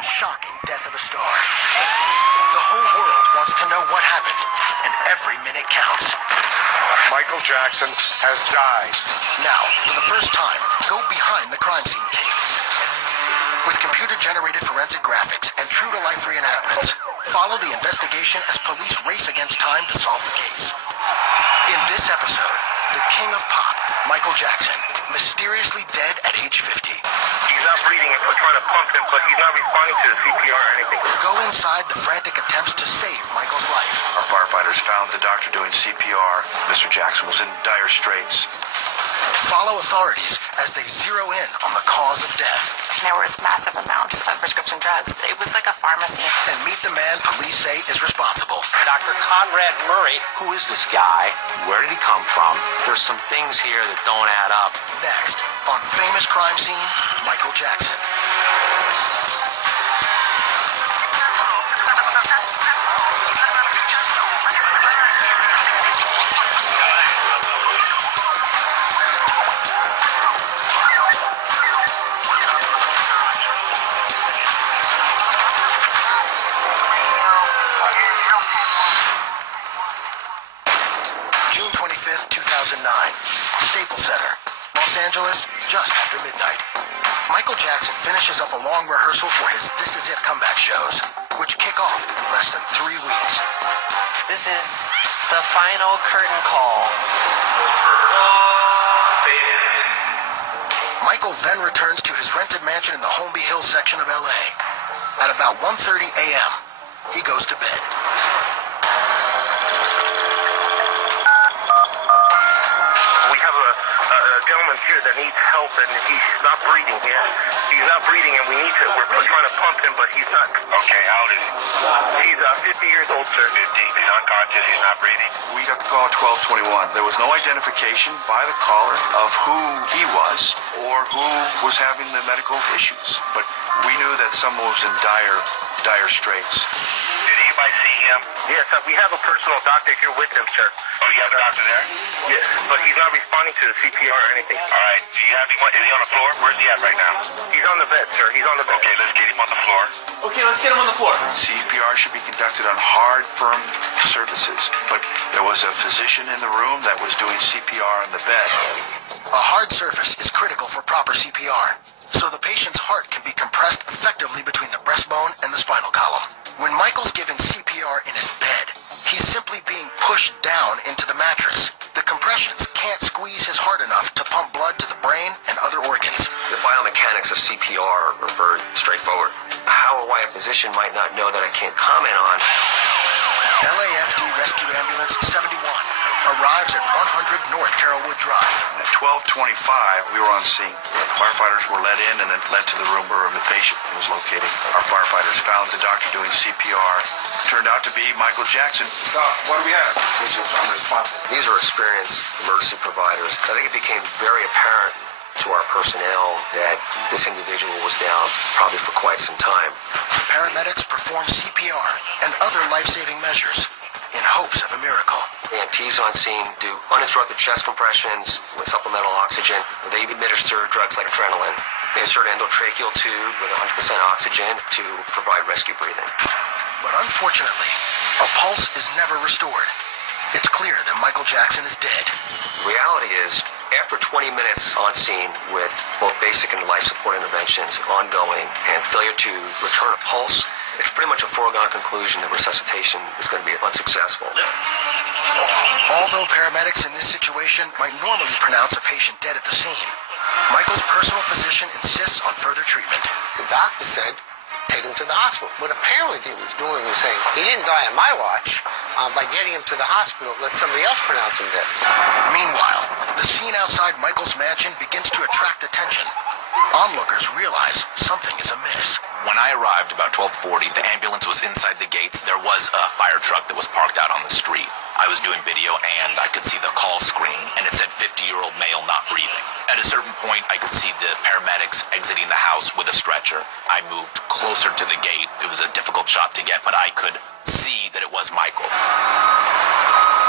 the shocking death of a star. The whole world wants to know what happened, and every minute counts. Michael Jackson has died. Now, for the first time, go behind the crime scene tape. With computer-generated forensic graphics and true-to-life reenactments, follow the investigation as police race against time to solve the case. In this episode, the king of pop, Michael Jackson, mysteriously dead at age 50. He's not breathing, and we're trying to pump him, but he's not responding to the CPR or anything. Go inside the frantic attempts to save Michael's life. Our firefighters found the doctor doing CPR. Mr. Jackson was in dire straits. Follow authorities as they zero in on the cause of death. There was massive amounts of prescription drugs. It was like a pharmacy. And meet the man police say is responsible. Dr. Conrad Murray. Who is this guy? Where did he come from? There's some things here that don't add up. Next, on famous crime scene, Michael Jackson. June 25th, 2009. Staples Center, Los Angeles, just after midnight. Michael Jackson finishes up a long rehearsal for his This Is It comeback shows, which kick off in less than 3 weeks. This is the final curtain call. Michael then returns to his rented mansion in the Holmby Hills section of LA. At about 1:30 a.m., he goes to bed. We have a gentleman here that needs help, and he's not breathing. He's not breathing, and we're trying to pump him, but he's not. Okay, how old is he? He's 50 years old, sir. 50. He's unconscious. He's not breathing. We got the call at 12:21. There was no identification by the caller of who he was or who was having the medical issues. But we knew that someone was in dire straits. Did anybody see him? Yes, we have a personal doctor here with him, sir. Oh, you have a doctor there? Yes, but he's not responding to the CPR or anything. All right. Do you have him? Is he on the floor? Where's he at right now? He's on the bed, sir. He's on the bed. Okay, let's get him on the floor. Okay, let's get him on the floor. CPR should be conducted on hard, firm surfaces. But there was a physician in the room that was doing CPR on the bed. A hard surface is critical for proper CPR, so the patient's heart can be compressed effectively between the breastbone and the spinal column. When Michael's given CPR in his bed, he's simply being pushed down into the mattress. The compressions can't squeeze his heart enough to pump blood to the brain and other organs. The biomechanics of CPR are very straightforward. How or why a physician might not know that I can't comment on. LAFD Rescue Ambulance 71 arrives at 100 North Carrollwood Drive. At 12:25, we were on scene. Firefighters were led in and then led to the room where the patient was located. Our firefighters found the doctor doing CPR. Turned out to be Michael Jackson. What do we have? These are experienced emergency providers. I think it became very apparent to our personnel that this individual was down probably for quite some time. Paramedics perform CPR and other life-saving measures in hopes of a miracle. EMTs on scene do uninterrupted chest compressions with supplemental oxygen. They administer drugs like adrenaline. They insert an endotracheal tube with 100% oxygen to provide rescue breathing. But unfortunately, a pulse is never restored. It's clear that Michael Jackson is dead. Reality is, after 20 minutes on scene with both basic and life support interventions ongoing and failure to return a pulse, it's pretty much a foregone conclusion that resuscitation is going to be unsuccessful. Although paramedics in this situation might normally pronounce a patient dead at the scene, Michael's personal physician insists on further treatment. The doctor said, take him to the hospital. What apparently he was doing was saying, he didn't die on my watch. By getting him to the hospital, let somebody else pronounce him dead. Meanwhile, the scene outside Michael's mansion begins to attract attention. Onlookers realize something is amiss. When I arrived about 12:40, the ambulance was inside the gates. There was a fire truck that was parked out on the street. I was doing video and I could see the call screen and it said 50-year-old male not breathing. At a certain point, I could see the paramedics exiting the house with a stretcher. I moved closer to the gate. It was a difficult shot to get, but I could see that it was Michael.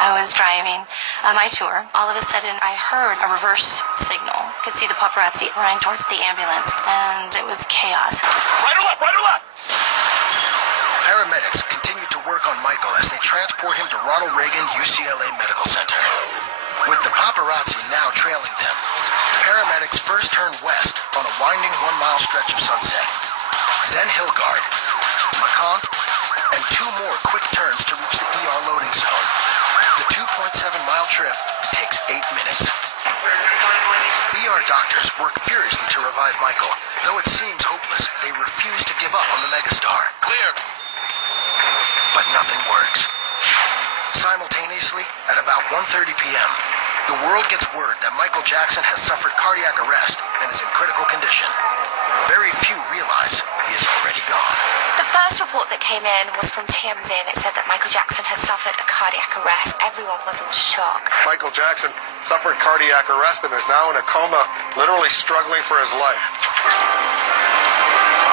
I was driving my tour. All of a sudden, I heard a reverse signal. Could see the paparazzi running towards the ambulance, and it was chaos. Right or left? Right or left? Michael as they transport him to Ronald Reagan UCLA Medical Center. With the paparazzi now trailing them, paramedics first turn west on a winding 1-mile stretch of Sunset. Then Hillgard, LeConte, and 2 more quick turns to reach the ER loading zone. The 2.7-mile trip takes 8 minutes. ER doctors work furiously to revive Michael. Though it seems hopeless, they refuse to give up on the megastar. Clear. But nothing works. Simultaneously, at about 1:30 p.m., the world gets word that Michael Jackson has suffered cardiac arrest and is in critical condition. Very few realize he is already gone. The first report that came in was from TMZ, and it said that Michael Jackson has suffered a cardiac arrest. Everyone was in shock. Michael Jackson suffered cardiac arrest and is now in a coma, literally struggling for his life.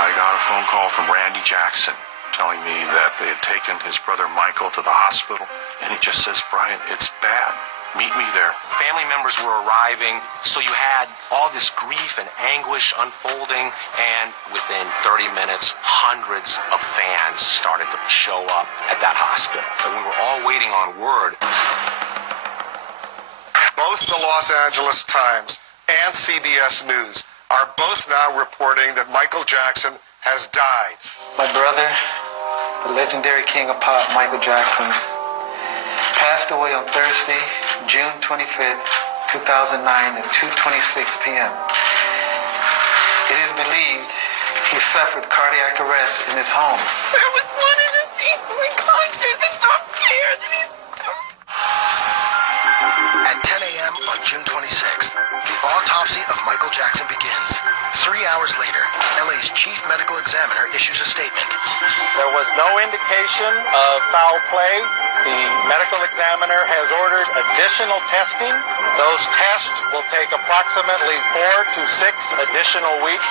I got a phone call from Randy Jackson telling me that they had taken his brother Michael to the hospital, and he just says, "Brian, it's bad. Meet me there." Family members were arriving, so you had all this grief and anguish unfolding, and within 30 minutes, hundreds of fans started to show up at that hospital. And we were all waiting on word. Both the Los Angeles Times and CBS News are both now reporting that Michael Jackson has died. My brother, the legendary king of pop, Michael Jackson, passed away on Thursday, June 25th, 2009 at 2:26 p.m. It is believed he suffered cardiac arrest in his home. I was wanted to see him in concert. It's not fair that he's... At 10 a.m. on June 26th, the autopsy of Michael Jackson begins. 3 hours later, LA's chief medical examiner issues a statement. There was no indication of foul play. The medical examiner has ordered additional testing. Those tests will take approximately 4 to 6 additional weeks.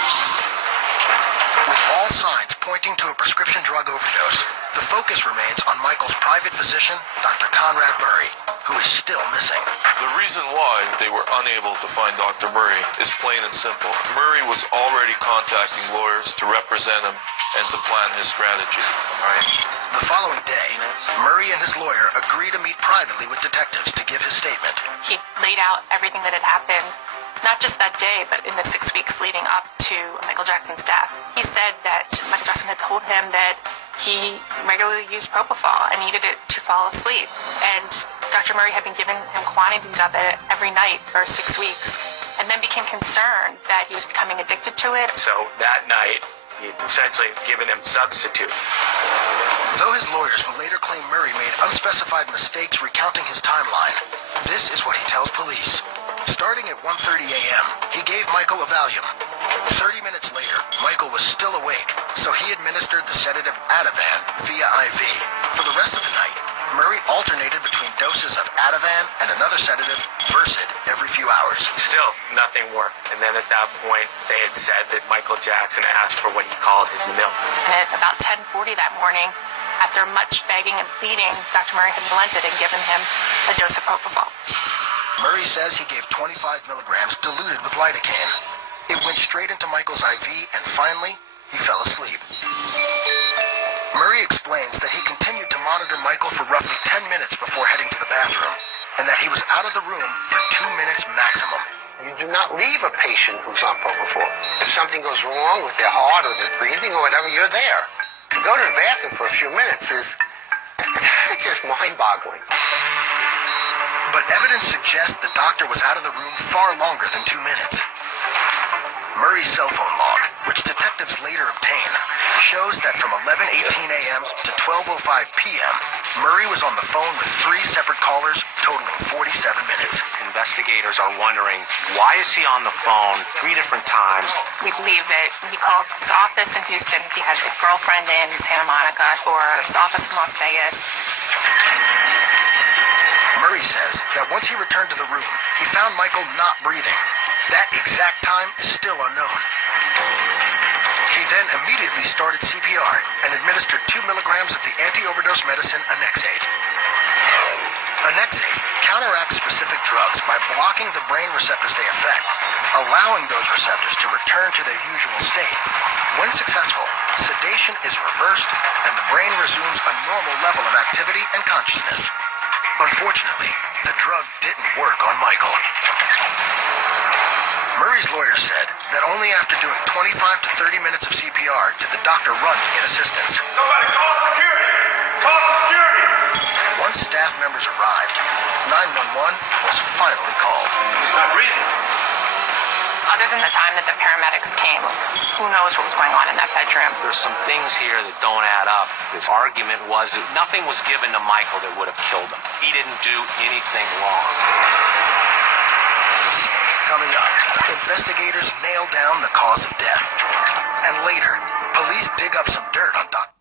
With all signs pointing to a prescription drug overdose, the focus remains on Michael's private physician, Dr. Conrad Murray, who is still missing. The reason why they were unable to find Dr. Murray is plain and simple. Murray was already contacting lawyers to represent him and to plan his strategy. The following day, Murray and his lawyer agree to meet privately with detectives to give his statement. He laid out everything that had happened, not just that day, but in the 6 weeks leading up to Michael Jackson's death. He said that Michael Jackson had told him that he regularly used propofol and needed it to fall asleep. And Dr. Murray had been giving him quantities of it every night for 6 weeks, and then became concerned that he was becoming addicted to it. So that night, he essentially given him substitute. Though his lawyers will later claim Murray made unspecified mistakes recounting his timeline, this is what he tells police. Starting at 1:30 a.m., he gave Michael a Valium. 30 minutes later, Michael was still awake, so he administered the sedative Ativan via IV. For the rest of the night, Murray alternated between doses of Ativan and another sedative, Versed, every few hours. Still, nothing worked. And then at that point, they had said that Michael Jackson asked for what he called his milk. And at about 10:40 that morning, after much begging and pleading, Dr. Murray had relented and given him a dose of propofol. Murray says he gave 25 milligrams diluted with lidocaine. It went straight into Michael's IV, and finally, he fell asleep. Murray explains that he continued to monitor Michael for roughly 10 minutes before heading to the bathroom, and that he was out of the room for 2 minutes maximum. You do not leave a patient who's on propofol. If something goes wrong with their heart or their breathing or whatever, you're there. To go to the bathroom for a few minutes is just mind-boggling. But evidence suggests the doctor was out of the room far longer than 2 minutes. Murray's cell phone log, which detectives later obtain, shows that from 11:18 a.m. to 12:05 p.m., Murray was on the phone with 3 separate callers, totaling 47 minutes. Investigators are wondering, why is he on the phone 3 different times? We believe that he called his office in Houston. He had a girlfriend in Santa Monica, or his office in Las Vegas. Murray says that once he returned to the room, he found Michael not breathing. That exact time is still unknown. He then immediately started CPR and administered 2 milligrams of the anti-overdose medicine Anexate. Anexate counteracts specific drugs by blocking the brain receptors they affect, allowing those receptors to return to their usual state. When successful, sedation sedation is reversed and the brain resumes a normal level of activity and consciousness. Unfortunately, the drug didn't work on Michael. Murray's lawyer said that only after doing 25 to 30 minutes of CPR did the doctor run to get assistance. Somebody call security! Call security! Once staff members arrived, 911 was finally called. He's not breathing. Other than the time that the paramedics came, who knows what was going on in that bedroom. There's some things here that don't add up. This argument was that nothing was given to Michael that would have killed him. He didn't do anything wrong. Coming up, investigators nail down the cause of death. And later, police dig up some dirt on Dr.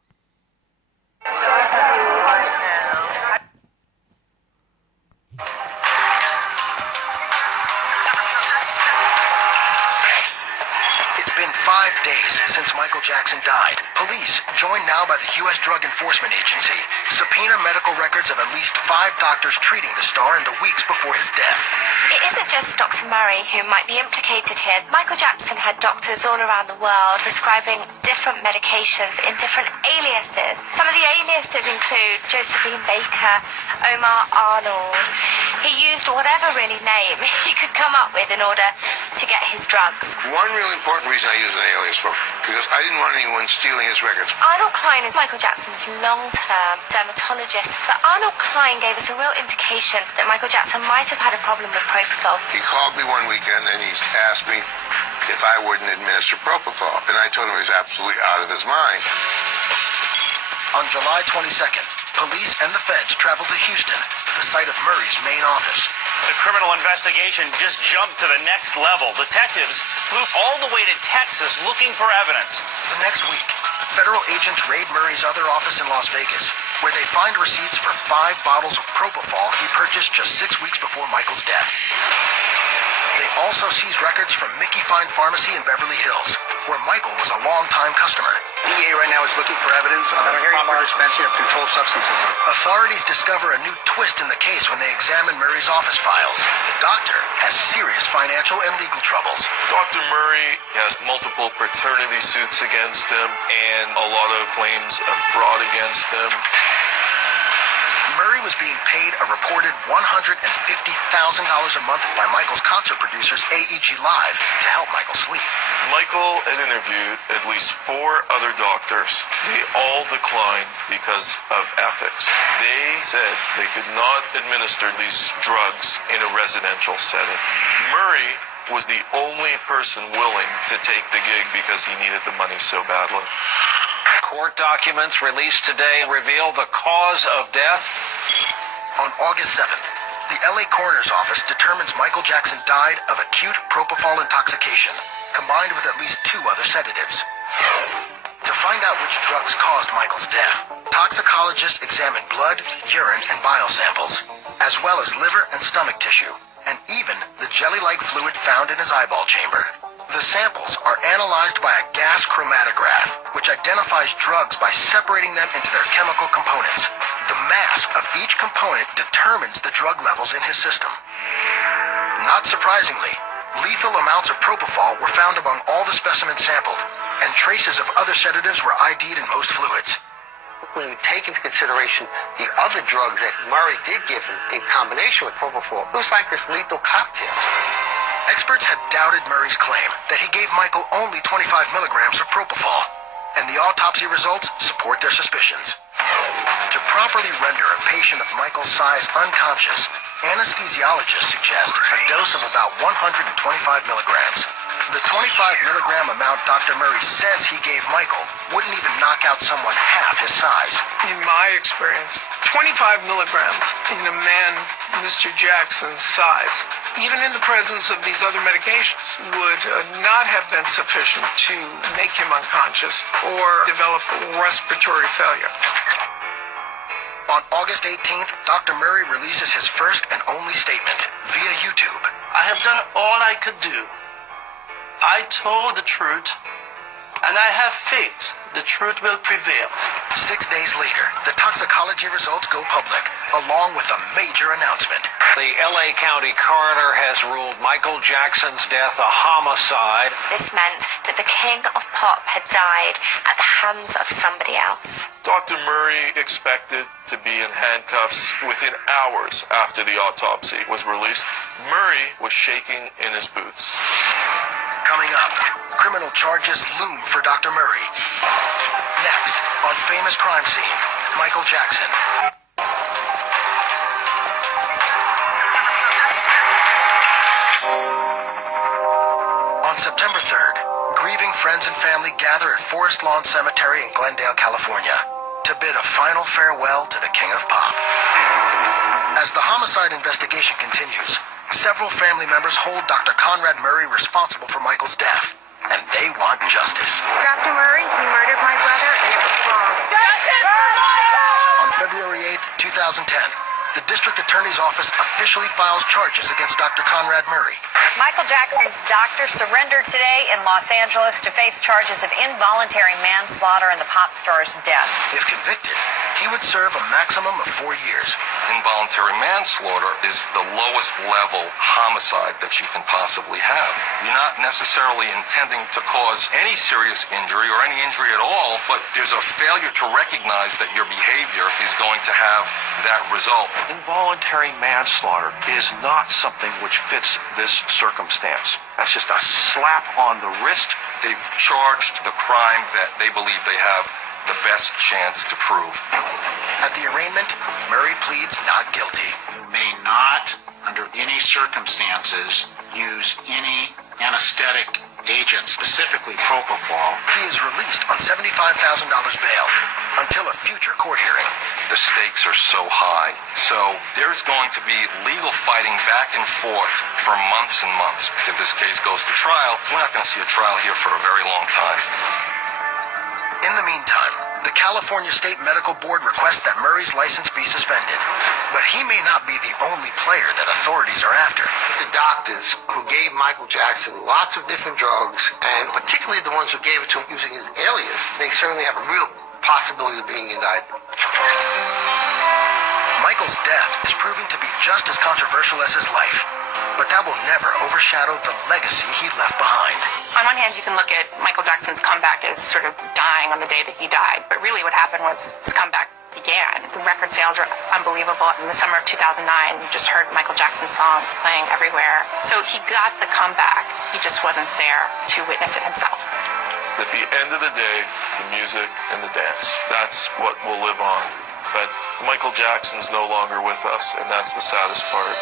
It's been 5 days since Michael Jackson died. Police, joined now by the U.S. Drug Enforcement Agency, subpoena medical records of at least 5 doctors treating the star in the weeks before his death. It isn't just Dr. Murray who might be implicated here. Michael Jackson had doctors all around the world prescribing different medications in different aliases. Some of the aliases include Josephine Baker, Omar Arnold. He used whatever really name he could come up with in order to get his drugs. One really important reason I used an alias for, because I didn't want anyone stealing his records. Arnold Klein is Michael Jackson's long-term dermatologist, but Arnold Klein gave us a real indication that Michael Jackson might have had a problem with propofol. He called me one weekend and he asked me if I wouldn't administer propofol, and I told him he was absolutely out of his mind. On July 22nd, police and the feds traveled to Houston, the site of Murray's main office. The criminal investigation just jumped to the next level. Detectives flew all the way to Texas looking for evidence. The next week, federal agents raid Murray's other office in Las Vegas, where they find receipts for 5 bottles of propofol he purchased just 6 weeks before Michael's death. They also seize records from Mickey Fine Pharmacy in Beverly Hills, where Michael was a longtime customer. DEA right now is looking for evidence of proper dispensing of controlled substances. Authorities discover a new twist in the case when they examine Murray's office files. The doctor has serious financial and legal troubles. Dr. Murray has multiple paternity suits against him and a lot of claims of fraud against him. Murray was being paid a reported $150,000 a month by Michael's concert producers AEG Live to help Michael sleep. Michael had interviewed at least 4 other doctors. They all declined because of ethics. They said they could not administer these drugs in a residential setting. Murray was the only person willing to take the gig because he needed the money so badly. Court documents released today reveal the cause of death. On August 7th, the LA Coroner's Office determines Michael Jackson died of acute propofol intoxication, combined with at least 2 other sedatives. To find out which drugs caused Michael's death, toxicologists examined blood, urine, and bile samples, as well as liver and stomach tissue, and even the jelly-like fluid found in his eyeball chamber. The samples are analyzed by a gas chromatograph, which identifies drugs by separating them into their chemical components. The mass of each component determines the drug levels in his system. Not surprisingly, lethal amounts of propofol were found among all the specimens sampled, and traces of other sedatives were ID'd in most fluids. When you take into consideration the other drugs that Murray did give him in combination with propofol, it was like this lethal cocktail. Experts had doubted Murray's claim that he gave Michael only 25 milligrams of propofol, and the autopsy results support their suspicions. To properly render a patient of Michael's size unconscious, anesthesiologists suggest a dose of about 125 milligrams. The 25 milligram amount Dr. Murray says he gave Michael wouldn't even knock out someone half his size. In my experience, 25 milligrams in a man Mr. Jackson's size, even in the presence of these other medications, would not have been sufficient to make him unconscious or develop respiratory failure. On August 18th, Dr. Murray releases his first and only statement via YouTube. I have done all I could do. I told the truth, and I have faith the truth will prevail. 6 days later, the toxicology results go public, along with a major announcement. The LA County coroner has ruled Michael Jackson's death a homicide. This meant that the king of pop had died at the hands of somebody else. Dr. Murray expected to be in handcuffs within hours after the autopsy was released. Murray was shaking in his boots. Coming up, criminal charges loom for Dr. Murray. Next, on Famous Crime Scene, Michael Jackson. On September 3rd, grieving friends and family gather at Forest Lawn Cemetery in Glendale, California, to bid a final farewell to the King of Pop. As the homicide investigation continues, several family members hold Dr. Conrad Murray responsible for Michael's death, and they want justice. Dr. Murray, he murdered my brother, and it was wrong. Justice! On February 8th, 2010, the district attorney's office officially files charges against Dr. Conrad Murray. Michael Jackson's doctor surrendered today in Los Angeles to face charges of involuntary manslaughter in the pop star's death. If convicted, he would serve a maximum of 4 years. Involuntary manslaughter is the lowest level homicide that you can possibly have. You're not necessarily intending to cause any serious injury or any injury at all, but there's a failure to recognize that your behavior is going to have that result. Involuntary manslaughter is not something which fits this circumstance. That's just a slap on the wrist. They've charged the crime that they believe they have the best chance to prove. At the arraignment, Murray pleads not guilty. You may not, under any circumstances, use any anesthetic agent, specifically propofol. He is released on $75,000 bail until a future court hearing. The stakes are so high. So there's going to be legal fighting back and forth for months and months. If this case goes to trial, we're not going to see a trial here for a very long time. In the meantime, the California State Medical Board requests that Murray's license be suspended. But he may not be the only player that authorities are after. The doctors who gave Michael Jackson lots of different drugs, and particularly the ones who gave it to him using his alias, they certainly have a real possibility of being indicted. Michael's death is proving to be just as controversial as his life. But that will never overshadow the legacy he left behind. On one hand, you can look at Michael Jackson's comeback as sort of dying on the day that he died, but really what happened was his comeback began. The record sales were unbelievable. In the summer of 2009, you just heard Michael Jackson's songs playing everywhere. So he got the comeback. He just wasn't there to witness it himself. At the end of the day, the music and the dance, that's what will live on. But Michael Jackson's no longer with us, and that's the saddest part.